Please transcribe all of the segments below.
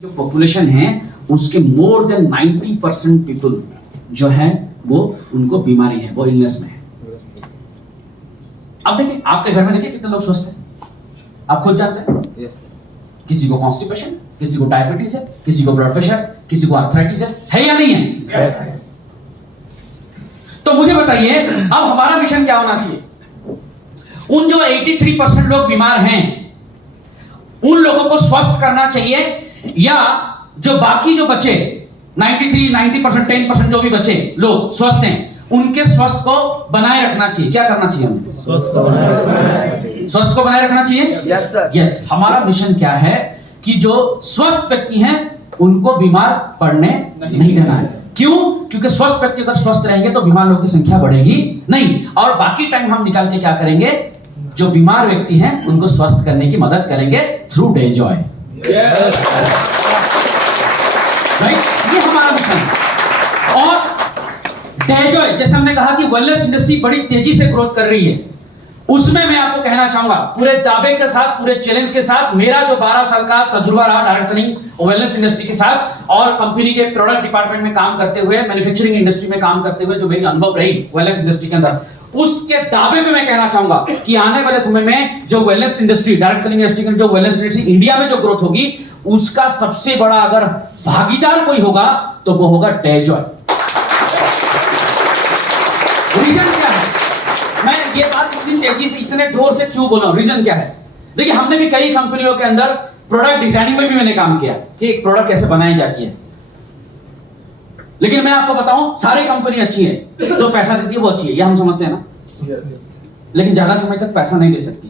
जो पॉपुलेशन है उसके मोर देन 90% पीपल जो है वो उनको बीमारी है, वो इलनेस में है। अब देखिए आपके घर में देखिए कितने लोग स्वस्थ हैं, आप खुद जानते हैं। किसी को कॉन्स्टिपेशन, किसी को डायबिटीज है, किसी को ब्लड प्रेशर, किसी को आर्थराइटिस है या नहीं है? तो मुझे बताइए अब हमारा मिशन क्या होना चाहिए? उन जो 83% लोग बीमार हैं उन लोगों को स्वस्थ करना चाहिए, या जो बाकी जो बचे 93, 90%, 10% जो भी बचे लोग स्वस्थ हैं उनके स्वस्थ को बनाए रखना चाहिए। क्या करना चाहिए? स्वस्थ को बनाए रखना चाहिए। Yes sir. यस, हमारा मिशन क्या है कि जो स्वस्थ व्यक्ति हैं उनको बीमार पड़ने नहीं देना है। क्यों? क्योंकि स्वस्थ व्यक्ति अगर स्वस्थ रहेंगे तो बीमार लोगों की संख्या बढ़ेगी नहीं, और बाकी टाइम हम निकाल के क्या करेंगे, जो बीमार व्यक्ति हैं उनको स्वस्थ करने की मदद करेंगे थ्रू डेजॉय। राइट, ये हमारा मिशन है। और डेजॉय जैसे हमने कहा कि वेलनेस इंडस्ट्री बड़ी तेजी से ग्रोथ कर रही है, उसमें मैं आपको कहना चाहूंगा पूरे दावे के साथ, पूरे चैलेंज के साथ, मेरा जो 12 साल का तजुर्बा रहा डायरेक्ट सेलिंग वेलनेस इंडस्ट्री के साथ और कंपनी के प्रोडक्ट डिपार्टमेंट में काम करते हुए, मैन्युफैक्चरिंग इंडस्ट्री में काम करते हुए जो मेरी अनुभव रही वेलनेस इंडस्ट्री के अंदर, उसके दावे में मैं कहना चाहूंगा कि आने वाले समय में जो wellness industry, direct selling industry की जो वेलनेस इंडस्ट्री इंडिया में जो ग्रोथ होगी उसका सबसे बड़ा अगर भागीदार कोई होगा तो वो होगा डेजॉय। रीजन क्या है? मैं ये बात इतनी तेजी से इतने जोर से क्यों बोल रहा हूं? रीजन क्या है? देखिए हमने भी कई कंपनियों के अंदर प्रोडक्ट डिजाइनिंग में भी मैंने काम किया कि एक प्रोडक्ट कैसे बनाई जाती है, लेकिन मैं आपको बताऊं सारी कंपनी अच्छी है, जो पैसा देती है वो अच्छी है, ये हम समझते हैं ना, लेकिन ज्यादा समय तक पैसा नहीं दे सकती।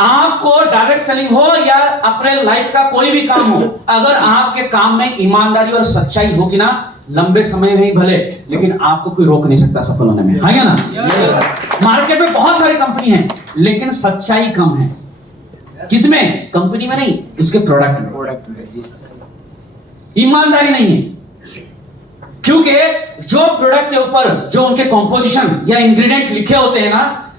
आपको डायरेक्ट सेलिंग हो या अपने लाइफ का कोई भी काम हो, अगर आपके काम में ईमानदारी और सच्चाई होगी ना, लंबे समय में ही भले, लेकिन आपको कोई रोक नहीं सकता सफल होने में, है ना? मार्केट में बहुत सारी कंपनी है लेकिन सच्चाई कम है। किसमें? कंपनी में नहीं, उसके प्रोडक्ट में ईमानदारी नहीं है। क्योंकि जो प्रोडक्ट के ऊपर जो उनके कंपोजिशन या इंग्रेडिएंट लिखे होते हैं ना,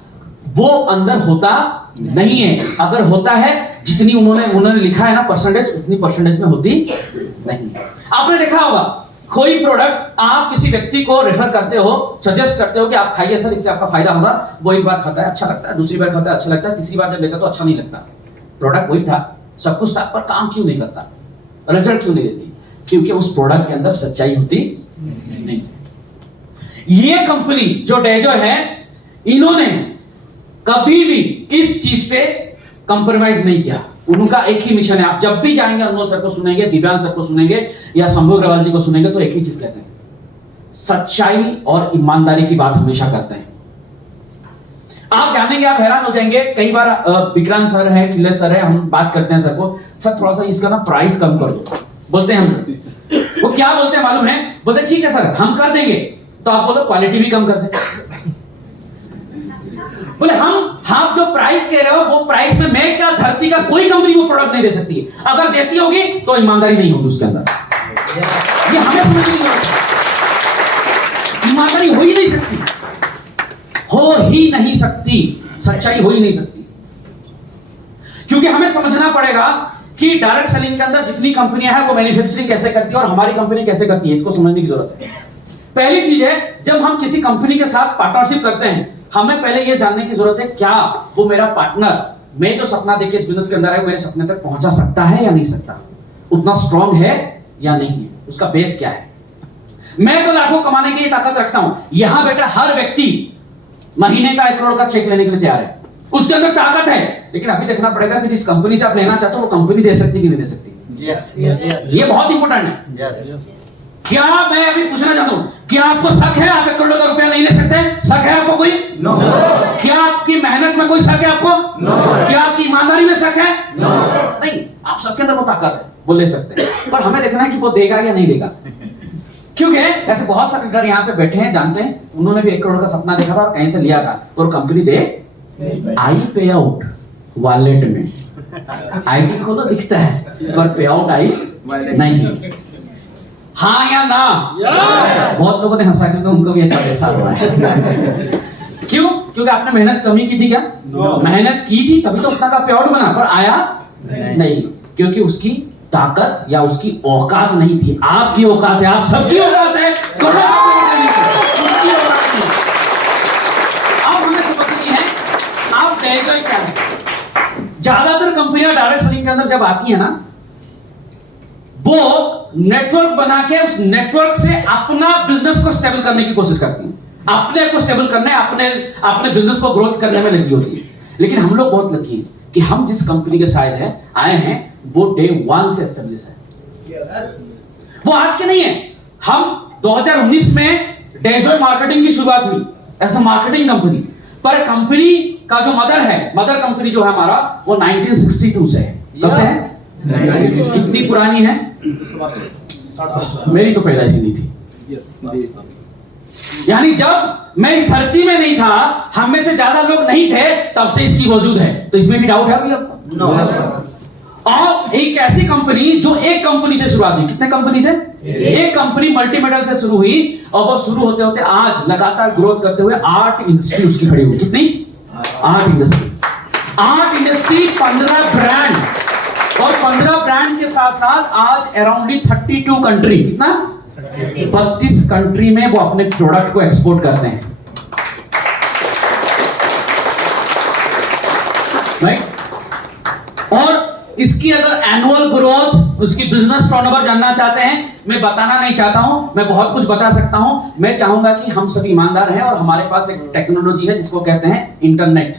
वो अंदर होता नहीं है। अगर होता है जितनी उन्होंने लिखा है ना परसेंटेज, उतनी परसेंटेज में होती नहीं। आपने देखा होगा कोई प्रोडक्ट आप किसी व्यक्ति को रेफर करते हो, सजेस्ट करते हो कि आप खाइए सर, इससे आपका फायदा होगा, वो एक बार खाता है अच्छा लगता है, दूसरी बार खाता है अच्छा लगता है, तीसरी बार जब लेता तो अच्छा नहीं लगता। प्रोडक्ट वही था, सब कुछ था, पर काम क्यों नहीं करता, रिजल्ट क्यों नहीं देती? क्योंकि उस प्रोडक्ट के अंदर सच्चाई होती नहीं। ये कंपनी जो डेजॉय है, इन्होंने कभी भी इस चीज पे कंप्रोमाइज नहीं किया। उनका एक ही मिशन है। आप जब भी जाएंगे अनमोल सर को सुनेंगे, दिव्यांग सर को सुनेंगे या शंभू अग्रवाल जी को सुनेंगे तो एक ही चीज कहते हैं, सच्चाई और ईमानदारी की बात हमेशा करते हैं। आप जानेंगे, आप हैरान हो जाएंगे। कई बार विक्रांत सर है, खिल्ले सर है, हम बात करते हैं सर को, सर थोड़ा सा इसका ना प्राइस कम कर दो, बोलते हैं हम। वो क्या बोलते हैं मालूम है? बोलते ठीक है सर हम कर देंगे, तो आप बोलो क्वालिटी भी कम कर दे। बोले हम जो प्राइस कह रहे हो वो प्राइस में मैं क्या, धरती का कोई कंपनी वो प्रोडक्ट नहीं दे सकती। अगर देती होगी तो ईमानदारी नहीं होगी उसके अंदर। ये हमें समझने की जरूरत है। ईमानदारी हो ही नहीं सकती, हो ही नहीं सकती, सच्चाई हो ही नहीं सकती। क्योंकि हमें समझना पड़ेगा कि डायरेक्ट सेलिंग के अंदर जितनी कंपनियां हैं वो मैन्युफैक्चरिंग कैसे करती है और हमारी कंपनी कैसे करती है, इसको समझने की जरूरत है। पहली चीज है, जब हम किसी कंपनी के साथ पार्टनरशिप करते हैं, हमें पहले यह जानने की जरूरत है क्या वो मेरा पार्टनर, मैं जो सपना देके इस बिजनेस के अंदर है, मेरे सपने तक पहुंचा सकता है या नहीं सकता, उतना स्ट्रांग है या नहीं है, उसका बेस क्या है। मैं तो लाखों कमाने की ताकत रखता हूं, यहां बेटा हर व्यक्ति महीने का 1 करोड़ का चेक लेने के लिए तैयार है, उसके अंदर ताकत है, लेकिन अभी देखना पड़ेगा कि जिस कंपनी से आप लेना चाहते हो वो कंपनी दे सकती कि नहीं दे सकती। ये बहुत इंपॉर्टेंट है। क्या मैं अभी पूछना चाहता हूं, क्या आपको शक है आप 1 करोड़ का रुपया नहीं ले सकते? शक है आपको कोई? नो। क्या आपकी मेहनत में कोई शक है आपको? नो। क्या आपकी ईमानदारी में शक है? नो। नहीं, आप सबके अंदर वो ताकत है, वो ले सकते हैं, पर हमें देखना है कि वो देगा या नहीं देगा। क्योंकि ऐसे बहुत सारे घर यहाँ पे बैठे हैं, जानते हैं, उन्होंने भी 1 करोड़ का सपना देखा था और कहीं से लिया था, और कंपनी दे आई पे आउट वॉलेट में, आईडी खोलो दिखता है पर पे आउट आई नहीं। हाँ या ना? बहुत लोगों ने हंसा क्योंकि उनको भी ऐसा हो रहा है। क्यों? क्योंकि आपने मेहनत कमी की थी क्या? मेहनत की थी तभी तो उतना का पे आउट बना, पर आया नहीं, क्योंकि उसकी ताकत या उसकी औकात नहीं थी। आपकी औकात है, आप सबकी औकात है, उसकी औकात नहीं। अब हमने समझ है आप गए क्या है। ज्यादातर कंपनियां डायरेक्ट सेलिंग के अंदर जब आती है ना, वो नेटवर्क बना के उस नेटवर्क से अपना बिजनेस को स्टेबल करने की कोशिश करती है, अपने को स्टेबल करने, अपने बिजनेस को ग्रोथ करने में लगी होती है। लेकिन हम लोग बहुत लकी हैं कि हम जिस कंपनी के साथ है आए हैं वो डे 1 से एस्टेब्लिश है। वो आज के नहीं है। हम 2019 में डेजो मार्केटिंग की शुरुआत हुई ऐसा मार्केटिंग कंपनी, पर कंपनी का जो मदर कंपनी जो है हमारा, वो 1962 से है। कब से है? कितनी पुरानी है? मेरी तो पैदाइश ही नहीं थी। यानी जब मैं इस धरती में नहीं था, हम में से ज्यादा लोग नहीं थे, तब से इसकी वजूद है। तो इसमें भी डाउट है अभी आपको? और एक ऐसी कंपनी जो एक कंपनी से शुरुआत हुई, कितने कंपनी से? एक कंपनी मल्टीमेडल से शुरू हुई, और वो शुरू होते होते आज लगातार ग्रोथ करते हुए 8 इंडस्ट्री उसकी खड़ी हुई। कितनी? 8 इंडस्ट्री, 15 ब्रांड, और 15 ब्रांड के साथ साथ आज अराउंडली 32 कंट्री, कितना? 32 कंट्री में वो अपने प्रोडक्ट को एक्सपोर्ट करते हैं। राइट? और इसकी अगर एनुअल ग्रोथ, उसकी बिजनेस टर्नओवर जानना चाहते हैं, मैं बताना नहीं चाहता हूं, मैं बहुत कुछ बता सकता हूं। मैं चाहूंगा कि हम सभी ईमानदार हैं, और हमारे पास एक टेक्नोलॉजी है जिसको कहते हैं इंटरनेट।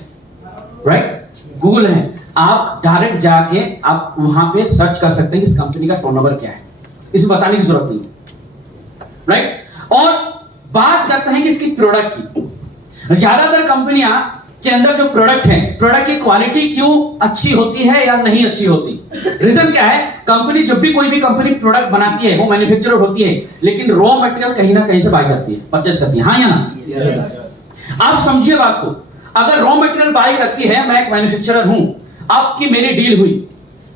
राइट? गूगल है, आप डायरेक्ट जाके आप वहां पे सर्च कर सकते हैं कि इस कंपनी का टर्नओवर क्या है। इसे बताने की जरूरत नहीं। राइट? और बात करते हैं कि इसकी प्रोडक्ट की। ज्यादातर कंपनियां के अंदर जो प्रोडक्ट है, प्रोडक्ट की क्वालिटी क्यों अच्छी होती है या नहीं अच्छी होती? रीजन क्या है? कंपनी जब भी कोई भी कंपनी प्रोडक्ट बनाती है, वो मैन्युफैक्चरर होती है, लेकिन रॉ मटेरियल कहीं ना कहीं से बाय करती है, परचेस करती है। हाँ या ना? आप समझिए बात को। अगर रॉ मटेरियल बाय करती है, मैं एक मैन्युफैक्चरर हूं, आपकी मेरी डील हुई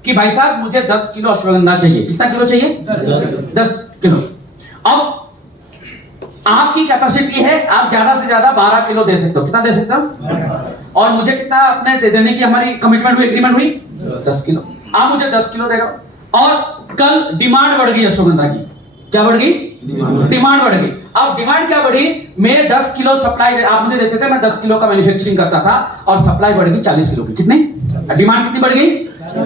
कि भाई साहब मुझे 10 किलो अश्वगंधा चाहिए। कितना किलो चाहिए? 10 किलो। अब आपकी कैपेसिटी है, आप ज्यादा से ज्यादा 12 किलो दे सकते हो। कितना दे सकते हो? और मुझे कितना अपने दे देने की हमारी कमिटमेंट हुई, एग्रीमेंट हुई? 10 किलो। आप मुझे 10 किलो दे रहे हो, और कल डिमांड बढ़ गई अश्वगंधा की। क्या बढ़ गई? डिमांड बढ़ गई। अब डिमांड क्या बढ़ी? मैं 10 किलो सप्लाई आप मुझे देते थे, मैं 10 किलो का मैन्युफैक्चरिंग करता था, और सप्लाई बढ़ गई 40 किलो की। कितनी डिमांड? कितनी बढ़ गई?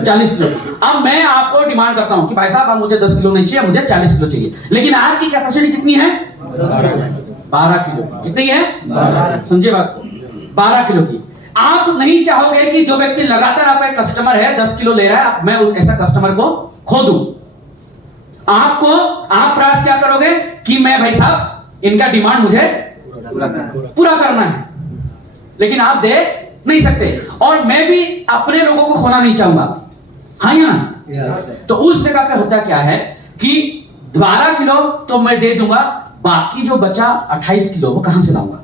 40 किलो। अब मैं आपको डिमांड करता हूं कि भाई साहब आप मुझे 10 किलो नहीं चाहिए, मुझे 40 किलो चाहिए, लेकिन आपकी कैपेसिटी कितनी है? 12 किलो की। कितनी है? समझिए बात को, 12 किलो की। आप नहीं चाहोगे कि जो व्यक्ति लगातार आपका एक कस्टमर है 10 किलो ले रहा है, मैं ऐसा कस्टमर को खो दूं। आप प्रयास क्या करोगे कि मैं भाई साहब इनका डिमांड मुझे पूरा करना है, लेकिन आप दे नहीं सकते, और मैं भी अपने लोगों को खोना नहीं चाहूंगा। हाँ या ना? तो उस जगह पे होता क्या है कि 12 किलो तो मैं दे दूंगा, बाकी जो बचा 28 किलो वो कहां से लाऊंगा?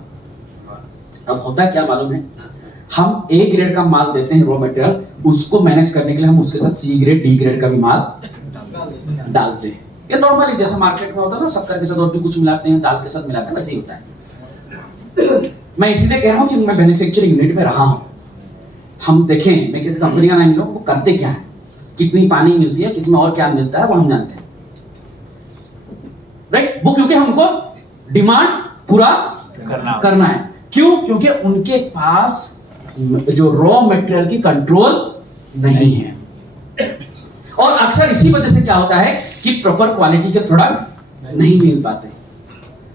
अब होता क्या मालूम है, हम ए ग्रेड का माल देते हैं रॉ मटेरियल, उसको मैनेज करने के लिए हम उसके साथ सी ग्रेड डी ग्रेड का भी माल डालते हैं। ये नॉर्मली जैसा मार्केट में होता है ना, शक्कर के साथ और भी कुछ मिलाते हैं, दाल के साथ मिलाते हैं, वैसे ही होता है। मैं इसलिए कह रहा हूं कि मैं मैन्युफैक्चरिंग यूनिट में रहा हूं। हम देखें, मैं किसी कंपनी का नाम लो, वो करते क्या है, कितनी पानी मिलती है, किसमें और क्या मिलता है, वो हम जानते हैं। राइट? वो क्योंकि हमको डिमांड पूरा करना है। क्यों? क्योंकि उनके पास जो रॉ मटेरियल की कंट्रोल नहीं है, और अक्सर इसी वजह से क्या होता है कि प्रॉपर क्वालिटी के प्रोडक्ट नहीं मिल पाते।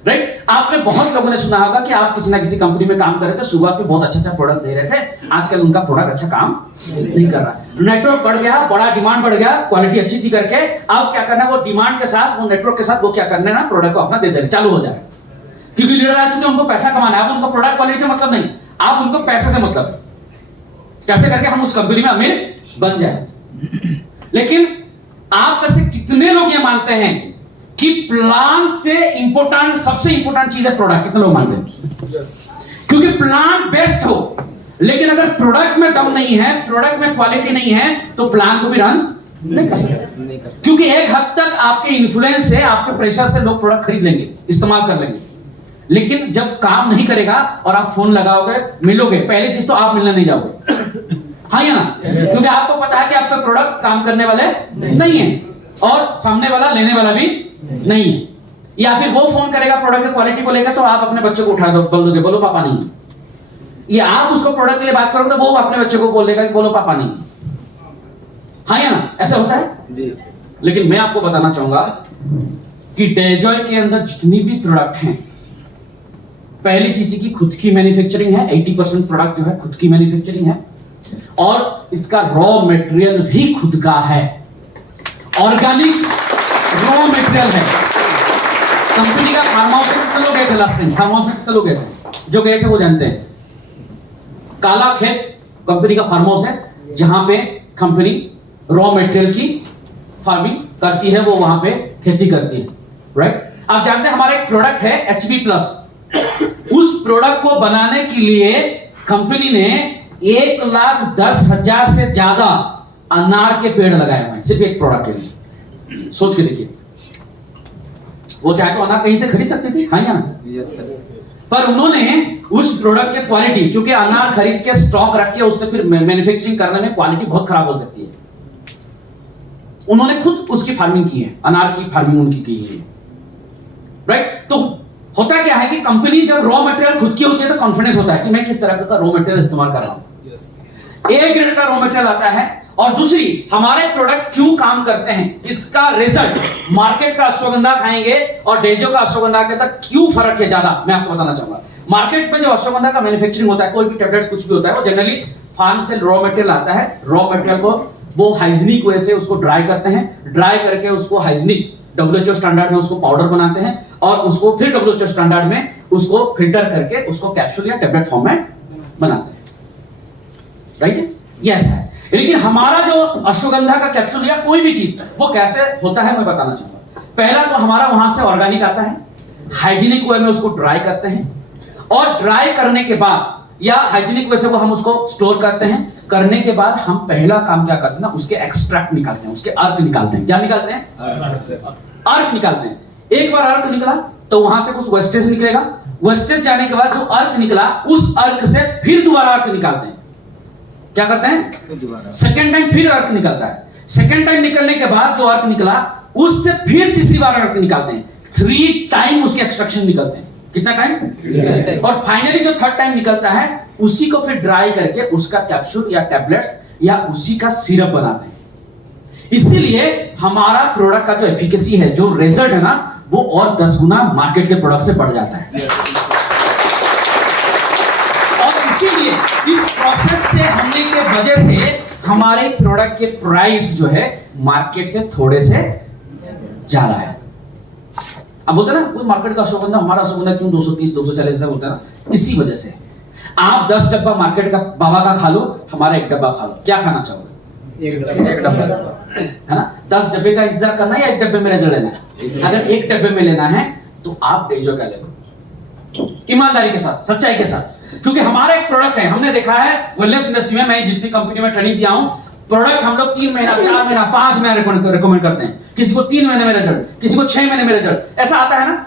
राइट? आपने बहुत लोगों ने सुना होगा कि आप किसी ना किसी कंपनी में काम कर रहे थे, शुरुआत में बहुत अच्छा प्रोडक्ट दे रहे थे, आजकल उनका प्रोडक्ट अच्छा काम नहीं कर रहा है। नेटवर्क बढ़ गया, बड़ा डिमांड बढ़ गया, क्वालिटी अच्छी थी करके, अब क्या करना है, वो डिमांड के साथ, वो नेटवर्क के साथ वो क्या करना है ना, प्रोडक्ट को अपना दे देना चालू हो जाए, क्योंकि लीडर आ चुके हैं, उनको पैसा कमाना है। अब उनको प्रोडक्ट क्वालिटी से मतलब नहीं, आप उनको पैसे से मतलब है, कैसे करके हम उस कंपनी में अमीर बन जाए। लेकिन आप में से कितने लोग ये मानते हैं कि प्लान से इंपोर्टेंट, सबसे इंपोर्टेंट चीज है प्रोडक्ट? कितने लोग मानते हैं? क्योंकि प्लान बेस्ट हो, लेकिन अगर प्रोडक्ट में दम नहीं है, प्रोडक्ट में क्वालिटी नहीं है, तो प्लान को भी रन नहीं कर सकते। क्योंकि एक हद तक आपके इन्फ्लुएंस से, आपके प्रेशर से लोग प्रोडक्ट खरीद लेंगे, इस्तेमाल कर लेंगे, लेकिन जब काम नहीं करेगा और आप फोन लगाओगे, मिलोगे, पहली चीज तो आप मिलने नहीं जाओगे, हाँ या ना? क्योंकि आपको पता है कि आपके प्रोडक्ट काम करने वाले नहीं है और सामने वाला लेने वाला भी नहीं है। या फिर वो फोन करेगा प्रोडक्ट की क्वालिटी को लेकर तो आप अपने बच्चे को उठा दो, बोल दोगे बोलो पापा नहीं। या आप उसको प्रोडक्ट के लिए बात करोगे तो वो अपने बच्चे को बोल देगा कि बोलो पापा नहीं। हाँ या ना? ऐसा होता है जी। लेकिन मैं आपको बताना चाहूंगा कि डेजॉय के अंदर जितनी भी प्रोडक्ट हैं, पहली चीज की खुद की मैन्युफैक्चरिंग है। 80% प्रोडक्ट जो है खुद की मैन्युफैक्चरिंग है और इसका रॉ मटेरियल भी खुद का है, ऑर्गेनिक रॉ मटेरियल है। कंपनी का फार्म हाउस में कितने लोग गए थे लास्ट टाइम? फार्म हाउस में कितने लोग गए थे? जो गए थे वो जानते हैं। काला खेत कंपनी का फार्म हाउस है जहां पे कंपनी रॉ मटेरियल की फार्मिंग करती है, वो वहां पे खेती करती है, राइट? आप जानते हैं हमारा एक प्रोडक्ट है HB+। उस प्रोडक्ट को बनाने के लिए कंपनी ने 1,10,000 से ज्यादा अनार के पेड़ लगाए हुए हैं सिर्फ एक प्रोडक्ट के लिए। सोच के देखिए, वो चाहे तो अनार कहीं से खरीद सकती थी, हाँ या ना? Yes sir. पर उन्होंने उस प्रोडक्ट की क्वालिटी, क्योंकि अनार खरीद के स्टॉक रख के उससे फिर मैन्युफैक्चरिंग करने में क्वालिटी बहुत खराब हो सकती है, उन्होंने खुद उसकी फार्मिंग की है, अनार की फार्मिंग उनकी की है, राइट? तो होता क्या है कि कंपनी जब रॉ मटेरियल खुद की होती है तो कॉन्फिडेंस होता है कि मैं किस तरह का रॉ मटेरियल इस्तेमाल कर रहा हूं। एक ग्रेड का रॉ मटेरियल आता है और दूसरी हमारे प्रोडक्ट क्यों काम करते हैं, इसका रिजल्ट मार्केट का अश्वगंधा खाएंगे और डेजो का अश्वगंधा के अंदर क्यों फर्क है ज्यादा, मैं आपको बताना चाहूंगा। मार्केट में जो अश्वगंधा का मैन्युफैक्चरिंग होता है, कोई भी टेबलेट्स कुछ भी होता है, वो जनरली फार्म से रॉ मटेरियल आता है। रॉ मटेरियल को वो हाइजीनिक वे से उसको ड्राई करते हैं, ड्राई करके उसको हाइजीनिक WHO स्टैंडर्ड में उसको पाउडर बनाते हैं और उसको फिर WHO स्टैंडर्ड में उसको फिल्टर करके उसको कैप्सूल या टैबलेट फॉर्म में बनाते हैं, राइट? ये ऐसा है। लेकिन हमारा जो अश्वगंधा का कैप्सूल या कोई भी चीज वो कैसे होता है मैं बताना चाहूंगा। पहला तो हमारा वहां से ऑर्गेनिक आता है, हाइजीनिक वे में उसको ड्राई करते हैं और ड्राई करने के बाद या हाइजीनिक वे से वो हम उसको स्टोर करते हैं। करने के बाद हम पहला काम क्या करते हैं ना, उसके एक्सट्रैक्ट निकालते हैं, उसके अर्क निकालते हैं। क्या निकालते हैं? अर्क निकालते हैं। एक बार अर्क निकला तो वहां से कुछ वेस्टेज निकलेगा, वेस्टेज जाने के बाद जो अर्क निकला उस अर्क से फिर दोबारा अर्क निकालते हैं। क्या करते हैं? सेकेंड टाइम फिर अर्क निकलता है। सेकेंड टाइम निकलने के बाद जो अर्क निकला उससे फिर तीसरी बार अर्क निकालते हैं। 3 टाइम उसके एक्सट्रैक्शन निकलते हैं। कितना टाइम? और फाइनली जो थर्ड टाइम निकलता है उसी को फिर ड्राई करके उसका कैप्सूल या टैबलेट्स या उसी का सिरप बनाते हैं। इसीलिए हमारा प्रोडक्ट का जो एफिकेसी है, जो रिजल्ट है ना, वो और 10 गुना मार्केट के प्रोडक्ट से बढ़ जाता है। और इसीलिए इस प्रोसेस से हमने के वजह से हमारे प्रोडक्ट के प्राइस जो है मार्केट से थोड़े से ज्यादा है। अब बोलते हैं ना मार्केट का अश्वगंधा, हमारा अश्वगंधा क्यों 230 240 ऐसा बोलते हैं ना, इसी वजह से। आप 10 डब्बा मार्केट का बाबा का खा लो, हमारा 1 डब्बा खा लो, क्या खाना चाहोगे? 1 डब्बा, है ना? 10 डब्बे का इंतजार करना है या 1 डब्बे में रिजल्ट लेना है? अगर 1 डब्बे में लेना है तो आप डेजो का ले लो, ईमानदारी के साथ, सच्चाई के साथ। क्योंकि हमारा एक प्रोडक्ट है, हमने देखा है वेलनेस इंडस्ट्री में, मैं जितनी कंपनी में ट्रेनिंग दिया हूं, प्रोडक्ट हम लोग 3 महीना 4 महीना 5 महीना रिकमेंड करते हैं। किसी को 3 महीने में रिजल्ट, किसी को 6 महीने में रिजल्ट, ऐसा आता है ना?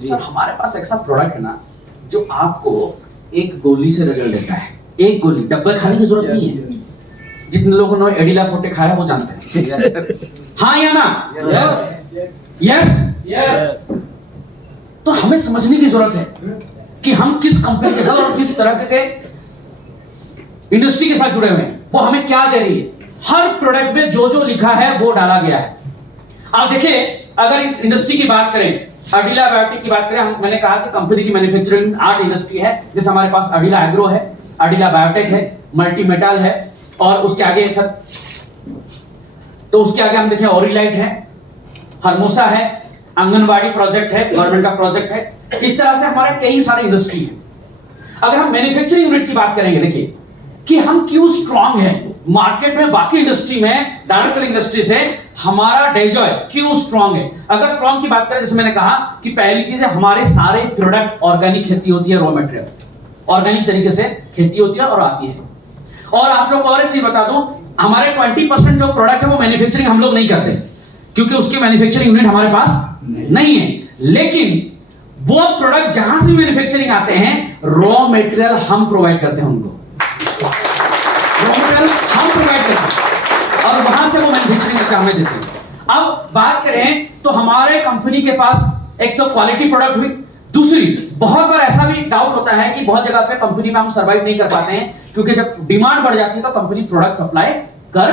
सर हमारे पास ऐसा प्रोडक्ट है ना जो आपको एक गोली से रिजल्ट देता है। एक गोली, डब्बे खाने की जरूरत नहीं है। जितने लोगों ने एडिला फोर्टे खाया वो जानते हैं। हाँ या ना? यस। तो हमें समझने की जरूरत है कि हम किस कंपनी के साथ और किस तरह के इंडस्ट्री के साथ जुड़े हुए हैं, वो हमें क्या दे रही है। हर प्रोडक्ट में जो जो लिखा है वो डाला गया है। आप देखिए, अगर इस इंडस्ट्री की बात करें, अडिला बायोटेक की बात करें, मैंने कहा कि कंपनी की मैन्युफैक्चरिंग 8 इंडस्ट्री है। जैसे हमारे पास अडिला एग्रो है, अडिला बायोटेक है, मल्टी मेटल है, और उसके आगे सब, तो उसके आगे हम देखें ओरिलाइट है, हरमोसा है, आंगनवाड़ी प्रोजेक्ट है, गवर्नमेंट का प्रोजेक्ट है। इस तरह से हमारे कई सारे इंडस्ट्री है। अगर हम मैन्युफैक्चरिंग यूनिट की बात करेंगे, देखिए कि हम क्यों स्ट्रांग हैं मार्केट में, बाकी इंडस्ट्री में, डायरेक्ट सेलिंग इंडस्ट्री से हमारा डेजॉय क्यों स्ट्रांग है। अगर स्ट्रांग की बात करें, जैसे मैंने कहा कि पहली चीज है हमारे सारे प्रोडक्ट ऑर्गेनिक खेती होती है, रॉ मटेरियल ऑर्गेनिक तरीके से खेती होती है और आती है। और आप लोग और एक चीज बता दूं, हमारे 20% जो प्रोडक्ट है वो मैन्युफैक्चरिंग हम लोग नहीं करते, क्योंकि उसकी मैन्युफैक्चरिंग यूनिट हमारे पास नहीं है। लेकिन वो प्रोडक्ट जहां से मैन्युफैक्चरिंग आते हैं, रॉ मटेरियल हम प्रोवाइड करते हैं उनको। रॉ मटेरियल और वहां से वो मैन्युफैक्चरिंग करके हमें देते हैं। अब बात करें तो हमारे कंपनी के पास एक तो क्वालिटी प्रोडक्ट हुई, दूसरी बहुत बार ऐसा भी डाउट होता है कि बहुत जगह पे कंपनी में हम सर्वाइव नहीं कर पाते हैं, क्योंकि जब डिमांड बढ़ जाती है तो कंपनी प्रोडक्ट सप्लाई कर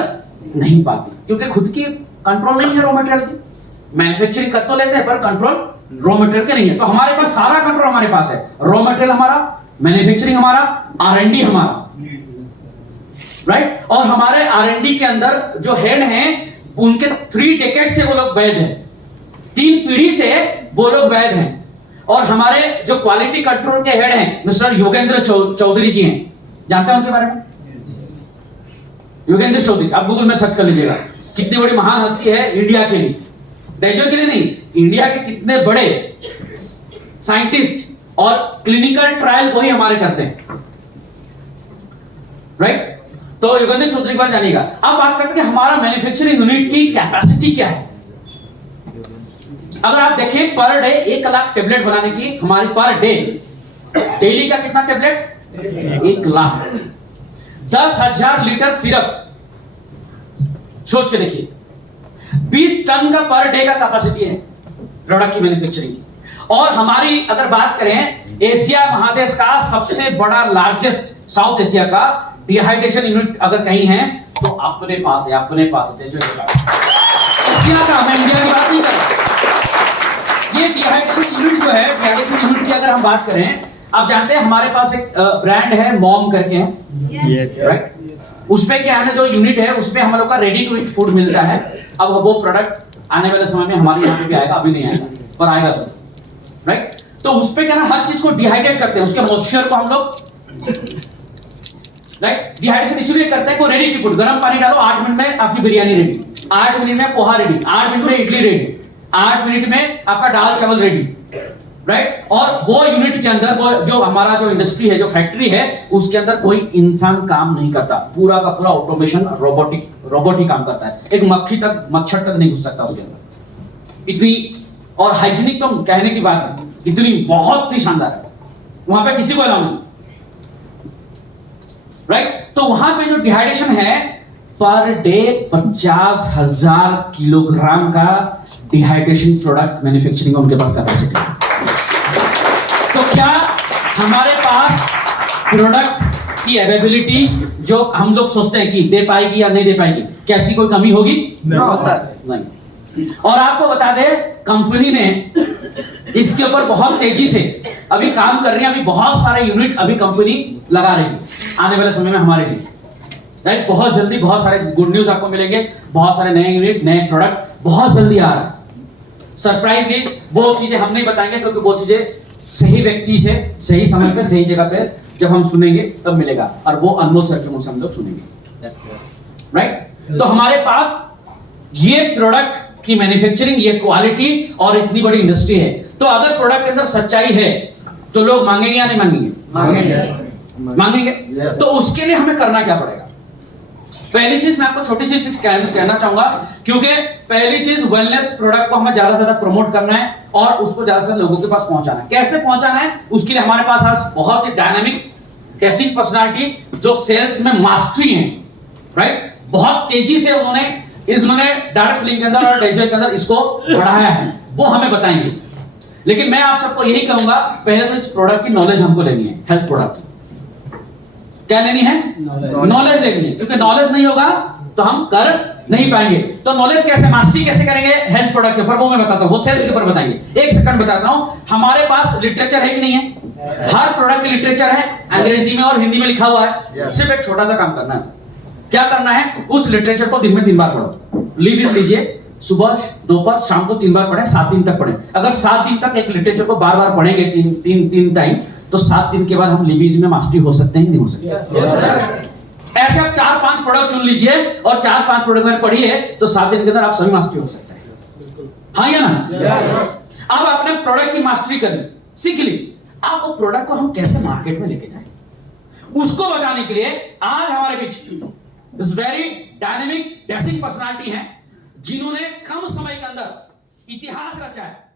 नहीं पाती, क्योंकि खुद की कंट्रोल नहीं है रॉ मटेरियल की। मैन्युफैक्चरिंग कर तो लेते हैं पर कंट्रोल रॉ मटेरियल के नहीं है। तो हमारे पास सारा कंट्रोल हमारे पास है, रॉ मटेरियल हमारा, मैन्युफैक्चरिंग हमारा, R&D हमारा, राइट। और हमारे R&D के अंदर जो हेड हैं उनके 3 डेकेड से वो लोग वैध हैं, 3 पीढ़ी से वो लोग वैध हैं। और हमारे जो क्वालिटी कंट्रोल के हेड हैं मिस्टर योगेंद्र चौधरी जी हैं, जानते हैं उनके बारे में? योगेंद्र चौधरी, आप गूगल में सर्च कर लीजिएगा, कितनी बड़ी महान हस्ती है इंडिया के लिए, डेजो के लिए नहीं, इंडिया के कितने बड़े साइंटिस्ट और क्लिनिकल ट्रायल वही हमारे करते हैं, राइट। तो योगेंद्र चौधरी के बारे जानिएगा। अब बात करते हैं कि हमारा मैन्युफैक्चरिंग यूनिट की कैपेसिटी क्या है। अगर आप देखें पर डे 1 लाख टेबलेट बनाने की हमारी पर डे, डेली का कितना टेबलेट्स? 1 लाख। 10,000 लीटर सिरप, सोच के देखिए, 20 टन का पर डे का कैपेसिटी है प्रोडक्ट की मैन्युफैक्चरिंग की। और हमारी अगर बात करें एशिया महादेश का सबसे बड़ा लार्जेस्ट, साउथ एशिया का डिहाइड्रेशन यूनिट अगर कहीं है तो अपने पास है, अपने पास है एशिया का, मैं इंडिया की बात नहीं कर रहा। ये डिहाइड्रेशन यूनिट जो है, डिहाइड्रेशन यूनिट की अगर हम बात करें, आप जानते हैं हमारे पास एक ब्रांड है मॉम करके है, यस राइट। उसपे क्या है, जो यूनिट है उसपे हम लोग का रेडी टू ईट फूड मिलता है। अब वो प्रोडक्ट आने वाले समय में हमारे यहाँ पे भी आएगा, अभी नहीं आएगा पर आएगा तो, राइट। तो उसपे क्या ना, हर चीज को डिहाइड्रेट करते हैं, उसके मॉइस्चर को हम लोग, राइट, डिहाइड्रेशन इसलिए करते हैं कि रेडी की फूड, गर्म पानी डालो 8 मिनट में आपकी बिरयानी रेडी, 8 मिनट में पोहा रेडी, 8 मिनट में इडली रेडी, 8 मिनट में आपका दाल चावल रेडी, राइट। और वो यूनिट के अंदर, वो जो हमारा जो इंडस्ट्री है, जो फैक्ट्री है, उसके अंदर कोई इंसान काम नहीं करता, पूरा का पूरा ऑटोमेशन, रोबोट ही काम करता है। एक मक्खी तक, मच्छर तक नहीं घुस सकता उसके अंदर। इतनी और हाइजीनिक तो कहने की बात है, इतनी बहुत ही शानदार है, वहां पे किसी को अलाउ नहीं, राइट। तो वहां पे जो डिहाइड्रेशन है, पर डे 50,000 किलोग्राम का डिहाइड्रेशन प्रोडक्ट मैन्युफैक्चरिंग उनके पास कैपेसिटी है। तो क्या हमारे पास प्रोडक्ट की अवेलेबिलिटी जो हम लोग सोचते हैं कि दे पाएगी या नहीं दे पाएगी, क्या इसकी कोई कमी होगी? नहीं। और आपको बता दे, कंपनी ने इसके ऊपर बहुत तेजी से अभी काम कर रही है, अभी बहुत सारे यूनिट अभी कंपनी लगा रही है आने वाले समय में हमारे लिए, राइट। बहुत जल्दी बहुत सारे गुड न्यूज आपको मिलेंगे, बहुत सारे नए यूनिट, नए प्रोडक्ट बहुत जल्दी आ रहा है। सरप्राइजली वो चीजें हम नहीं बताएंगे, क्योंकि वो चीजें सही व्यक्ति से सही समय पे सही जगह पे जब हम सुनेंगे तब मिलेगा, और वो अनमोल सर के मुंह से हम लोग सुनेंगे, राइट। तो हमारे पास ये प्रोडक्ट की मैन्युफैक्चरिंग, ये क्वालिटी और इतनी बड़ी इंडस्ट्री है। तो अगर प्रोडक्ट के अंदर सच्चाई है तो लोग मांगेंगे या नहीं मांगेंगे? मांगेंगे। तो उसके लिए हमें करना क्या पड़ेगा? पहली चीज मैं आपको छोटी सी कहना चाहूंगा, क्योंकि पहली चीज वेलनेस प्रोडक्ट को हमें ज्यादा से ज्यादा प्रमोट करना है और उसको ज्यादा से ज्यादा लोगों के पास पहुंचाना है। कैसे पहुंचाना है? उसके लिए हमारे पास आज बहुत ही डायनामिक ऐसी पर्सनालिटी जो सेल्स में मास्टरी है, राइट। बहुत तेजी से उन्होंने डायरेक्ट सेलिंग के अंदर और डिजिटल के अंदर इसको बढ़ाया है, वो हमें बताएंगे। लेकिन मैं आप सबको यही कहूंगा, पहले तो इस प्रोडक्ट की नॉलेज हमको लेनी है। हेल्थ प्रोडक्ट की क्या लेनी है? नॉलेज लेनी है, क्योंकि नॉलेज नहीं होगा तो हम कर नहीं पाएंगे। तो नॉलेज कैसे, मास्टरी कैसे करेंगे हेल्थ प्रोडक्ट के ऊपर, वो मैं बताता हूं, वो सेल्स के ऊपर बताएंगे। एक सेकंड बताता हूं। हमारे पास लिटरेचर है कि नहीं है? हर प्रोडक्ट की लिटरेचर है, अंग्रेजी में और हिंदी में लिखा हुआ है। सिर्फ एक छोटा सा काम करना है। क्या करना है? उस लिटरेचर को दिन में 3 बार पढ़ो। लीव लीजिए, सुबह, दोपहर, शाम को 3 बार पढ़े, 7 दिन तक पढ़े। अगर 7 दिन तक एक लिटरेचर को बार बार पढ़ेंगे, तीन टाइम, तो 7 दिन के बाद हम लिबीज में मास्टरी हो सकते हैं कि नहीं हो सकते? ऐसे आप 4-5 प्रोडक्ट चुन लीजिए और 4-5 प्रोडक्ट में पढ़िए, तो 7 दिन के अंदर आप सभी मास्टरी हो सकते हैं। हाँ या ना? अब आपने प्रोडक्ट की मास्टरी कर ली, सीख ली, अब वो प्रोडक्ट को हम कैसे मार्केट में लेके जाएं, उसको बताने के लिए आज हमारे बीच इस वेरी डायनेमिक डेसिंग पर्सनालिटी है, जिन्होंने कम समय के अंदर इतिहास रचा है।